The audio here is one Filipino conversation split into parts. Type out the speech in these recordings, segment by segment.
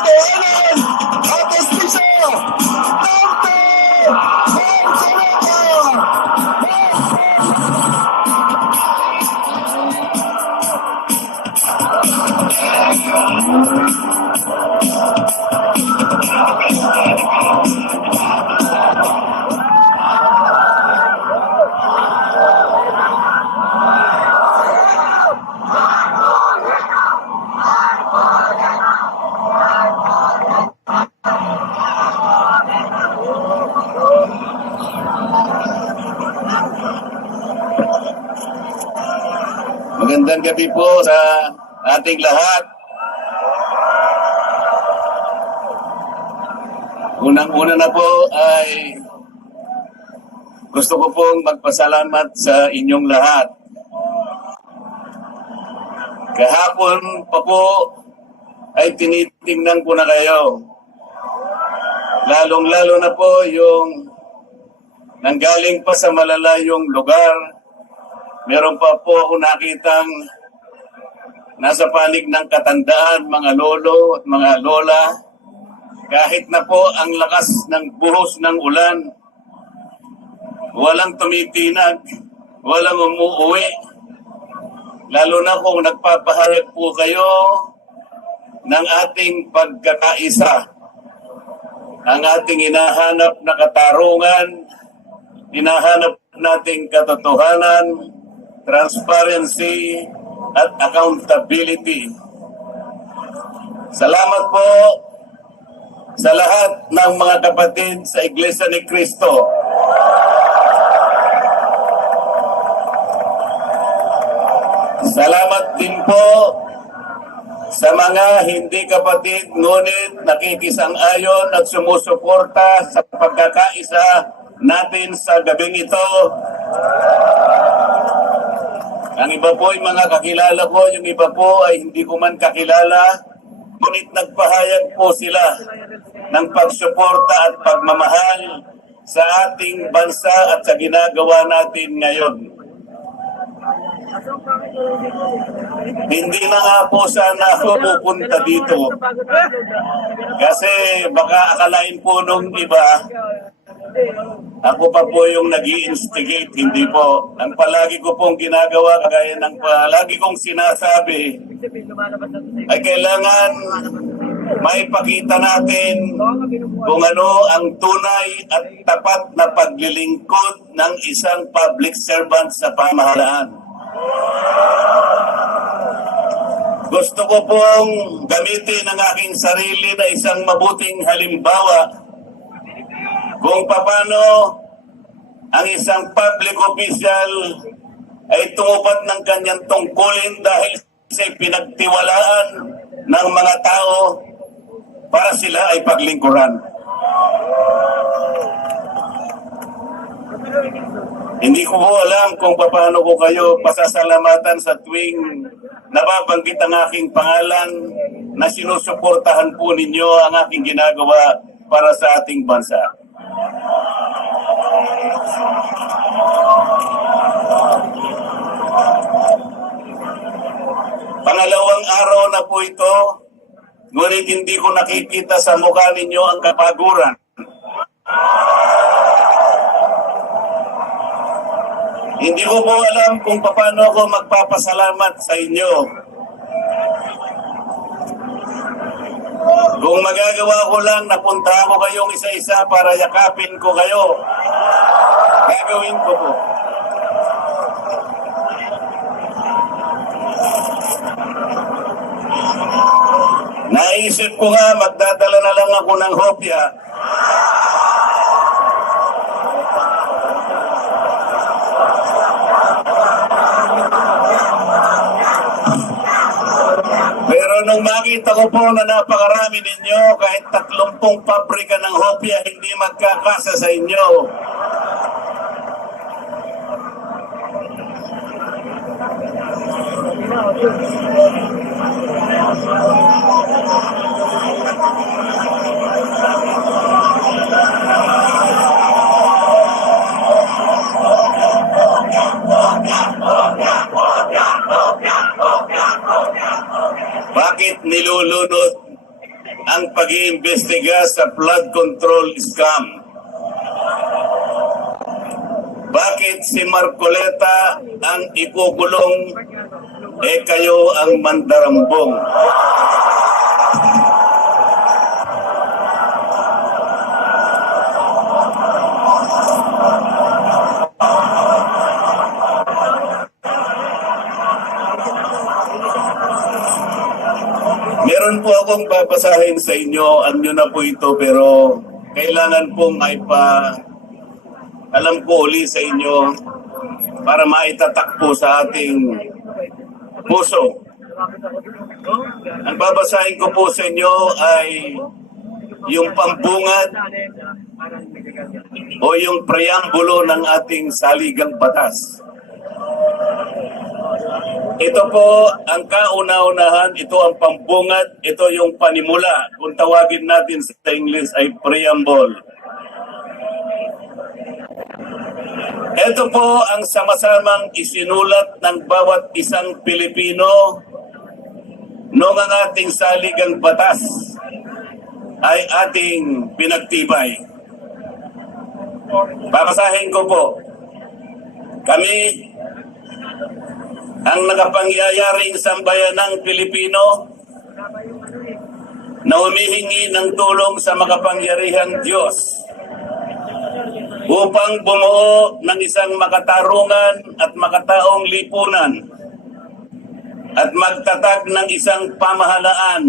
katotohanan at hustisya. Dante Magandang gabi po sa ating lahat. Unang-una na po ay gusto ko pong magpasalamat sa inyong lahat. Kahapon pa po ay tinitingnan ko na kayo. Lalong-lalo na po yung nanggaling pa sa malalayong lugar. Meron pa po ako nakitang nasa panig ng katandaan, mga lolo at mga lola. Kahit na po ang lakas ng buhos ng ulan, walang tumitinag, walang umuuwi. Lalo na kung nagpapahayag po kayo ng ating pagkakaisa, ang ating hinahanap na katarungan, hinahanap nating katotohanan, transparency at accountability. Salamat po sa lahat ng mga kapatid sa Iglesia ni Cristo. Salamat din po sa mga hindi kapatid ngunit nakikisang-ayon at sumusuporta sa pagkakaisa natin sa gabing ito. Ang iba po ay mga kakilala ko, yung iba po ay hindi ko man kakilala, ngunit nagpahayag po sila ng pagsuporta at pagmamahal sa ating bansa at sa ginagawa natin ngayon. Hindi na nga po sana ako pupunta dito kasi baka akalain po nung iba ako pa po yung nag-i-instigate, hindi po. Ang palagi ko pong ginagawa, kagaya ng palagi kong sinasabi, ay kailangan maipakita natin kung ano ang tunay at tapat na paglilingkod ng isang public servant sa pamahalaan. Gusto ko pong gamitin ang aking sarili na isang mabuting halimbawa kung paano ang isang public official ay tumupad ng kanyang tungkulin dahil sa pinagtiwalaan ng mga tao para sila ay paglingkuran. Hindi ko po alam kung paano ko kayo pasasalamatan sa tuwing nababanggit ang aking pangalan na sinusuportahan po ninyo ang aking ginagawa para sa ating bansa. Pangalawang araw na po ito, ngunit hindi ko nakikita sa mukha ninyo ang kapaguran. Hindi ko po alam kung paano ako magpapasalamat sa inyo. Kung magagawa ko lang, napunta ko kayong isa-isa para yakapin ko kayo. Gagawin ko po. Naisip ko nga, magdadala na lang ako ng hopya. Pero nung makita ko po na napakarami ninyo, kahit 30 pabrika ng hopya, hindi magkakasa sa inyo. Bakit nilulunod ang ang pag-iimbestiga sa flood control scam. Bakit si Marcoleta ang ikukulong, kayo ang mandarambong? Meron po akong babasahin sa inyo, nyo na po ito, pero kailangan pong alam ko uli sa inyo para maitatak po sa ating puso. Ang babasahin ko po sa inyo ay yung pambungad o yung preambulo ng ating saligang batas. Ito po ang kauna-unahan, ito ang pambungad, ito yung panimula. Kung tawagin natin sa English ay preamble. Ito po ang sama-samang isinulat ng bawat isang Pilipino noong ang ating saligang batas ay ating pinagtibay. Babasahin ko po. Kami ang nakapangyariang sambayanang Pilipino na humihingi ng tulong sa makapangyarihang Diyos upang bumuo ng isang makatarungan at makataong lipunan at magtatag ng isang pamahalaan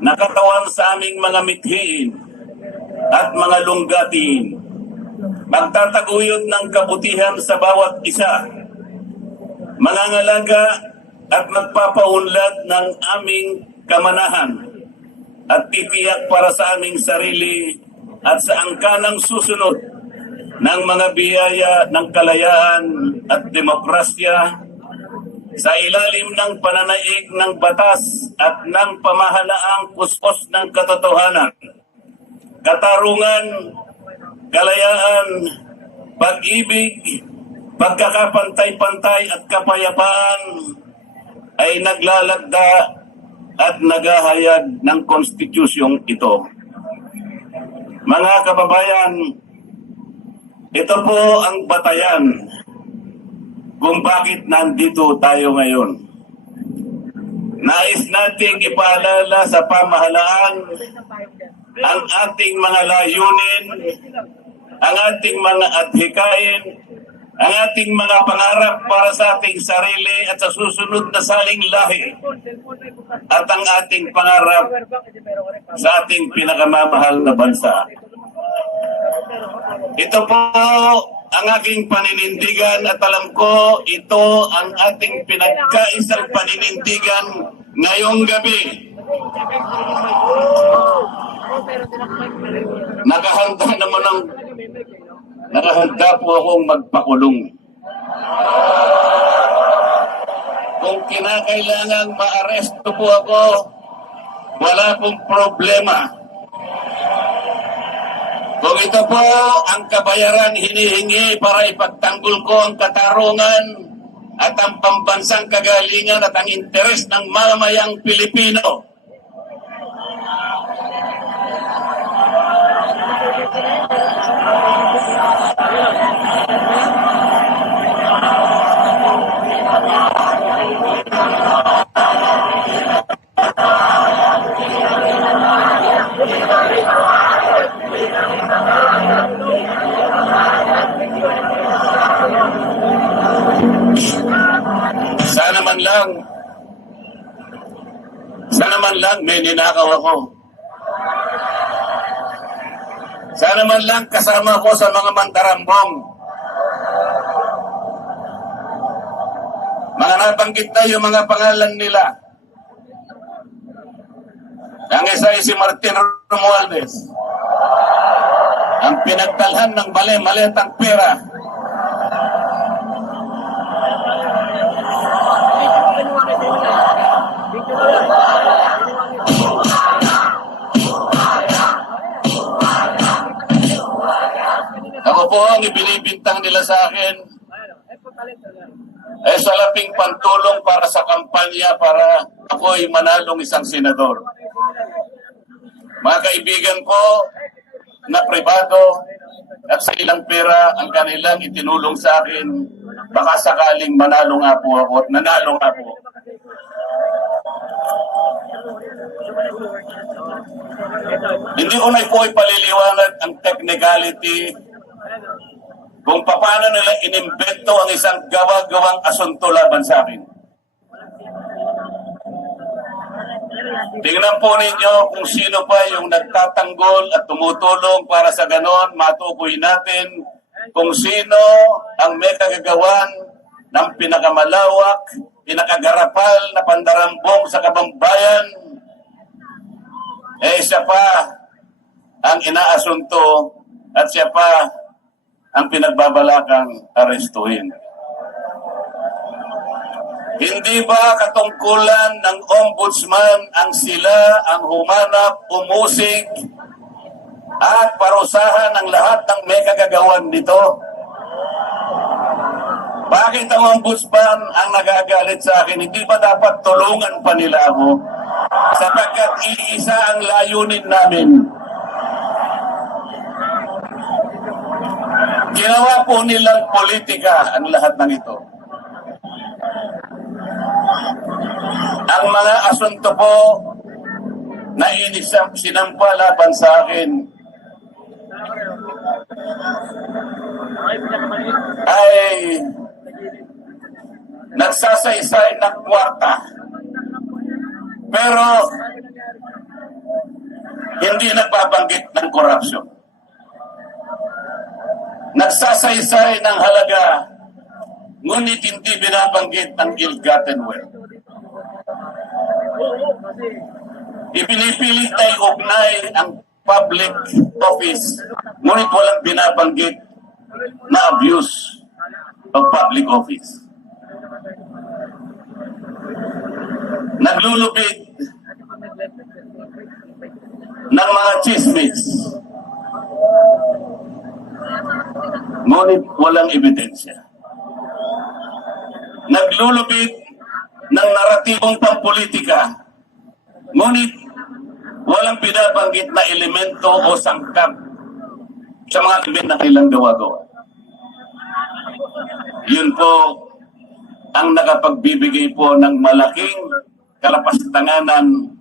na katawan sa aming mga mithiin at mga lunggatin, magtataguyod ng kabutihan sa bawat isa, mangangalaga at magpapaunlad ng aming kamanahan at titiyak para sa aming sarili at sa angkanang susunod ng mga biyaya ng kalayaan at demokrasya sa ilalim ng pananaig ng batas at ng pamahalaang puspos ng katotohanan, katarungan, kalayaan, pag-ibig, pagkakapantay-pantay at kapayapaan ay naglalagda at naghahayag ng konstityusyong ito. Mga kababayan, ito po ang batayan kung bakit nandito tayo ngayon. Nais nating ipaalala sa pamahalaan ang ating mga layunin, ang ating mga adhikain, ang ating mga pangarap para sa ating sarili at sa susunod na saling lahi, at ang ating pangarap sa ating pinakamamahal na bansa. Ito po ang aking paninindigan at alam ko ito ang ating pinagkaisang paninindigan ngayong gabi. Nakahanda po akong magpakulong. Kung kinakailangang maaresto po ako, wala pong problema. Kung ito po ang kabayaran hinihingi para ipagtanggol ko ang katarungan at ang pambansang kagalingan at ang interes ng mamayang Pilipino, sana man lang may ninakaw ako. Sana man lang kasama ko sa mga mandarambong. Mga nabanggit na yung mga pangalan nila. Ang isa ay si Martin Romualdez. Ang pinagdalhan ng maletang pera. Ako po ang ibinibintang nila sa akin ay salaping pantulong para sa kampanya para ako'y manalong isang senador. mga kaibigan ko na pribado at sa ilang pera ang kanilang itinulong sa akin, baka sakaling manalo nga po ako at nanalo nga po. Hindi ko na po ipaliliwanag ang technicality kung paano nila inimbento ang isang gawa-gawang asunto laban sa akin. Tingnan po ninyo kung sino pa yung nagtatanggol at tumutulong para sa ganon, matukoy natin kung sino ang may kagagawan ng pinakamalawak, pinakagarapal na pandarambong sa kabambayan. Siya pa ang inaasunto at siya pa ang pinagbabalakang arestuhin. Hindi ba katungkulan ng ombudsman ang sila ang humanap, umusig at parusahan ang lahat ng may kagagawan nito? Bakit ang ombudsman ang nagagalit sa akin? Hindi ba dapat tulungan pa nila ako? Sapagkat iisa ang layunin namin. Ginawa po nilang politika ang lahat ng ito. Ang mga asunto po na sinampa laban sa akin ay nagsasaysay ng kwarta. Pero hindi nagbabanggit ng korupsyon. Nagsasaysay ng halaga, ngunit hindi binabanggit ng ill-gotten wealth. Ipinipilit na iugnay ang public office, ngunit walang binabanggit na abuse of public office. Naglulupit ng mga chismis, ngunit walang ebidensya. Naglulupit ng naratibong pampolitika, ngunit walang binabanggit na elemento o sangkap sa mga krimen na kailang gawa-gawa. Yun po ang nakapagbibigay po ng malaking kalapastanganan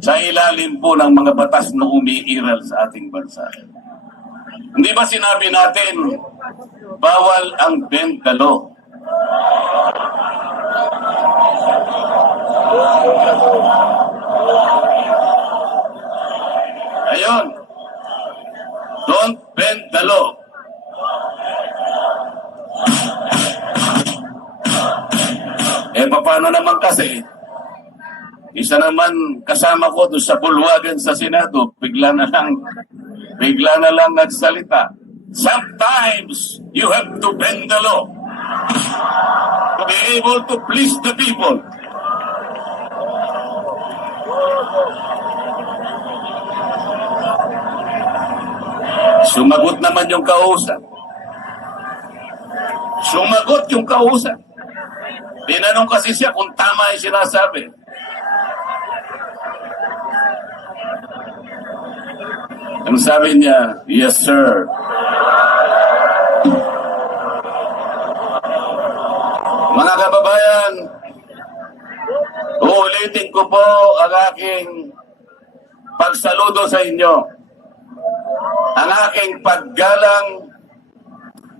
sa ilalim po ng mga batas na umiiral sa ating bansa. Hindi ba sinabi natin, bawal ang bend the law? Ayun. Don't bend the law. Paano naman kasi, isa naman kasama ko doon sa bulwagan sa Senado, bigla na lang nagsalita. Sometimes you have to bend the law to be able to please the people. Sumagot naman yung kausap. Tinanong kasi siya kung tama yung sinasabi. Ang sabi niya, yes sir. Mga kababayan, uulitin ko po ang aking pagsaludo sa inyo. Ang aking paggalang,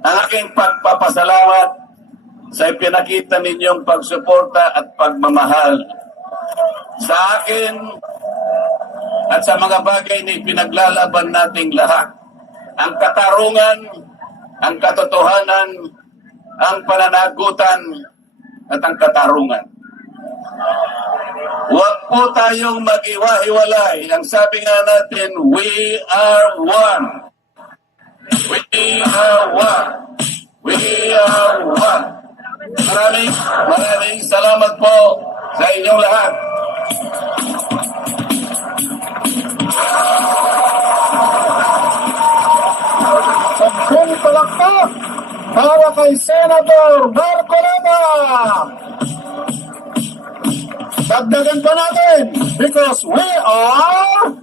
ang aking pagpapasalamat sa ipinakita ninyong pagsuporta at pagmamahal sa akin at sa mga bagay na ipinaglalaban nating lahat. Ang katarungan, ang katotohanan, ang pananagutan at ang katarungan. Huwag po tayong mag-iwa-hiwalay. Ang sabi nga natin, we are one. We are one. We are one. Maraming salamat po sa inyong lahat. Sampung palakpak para kay Senator Marcoleta. Dagdagan pa natin. because we are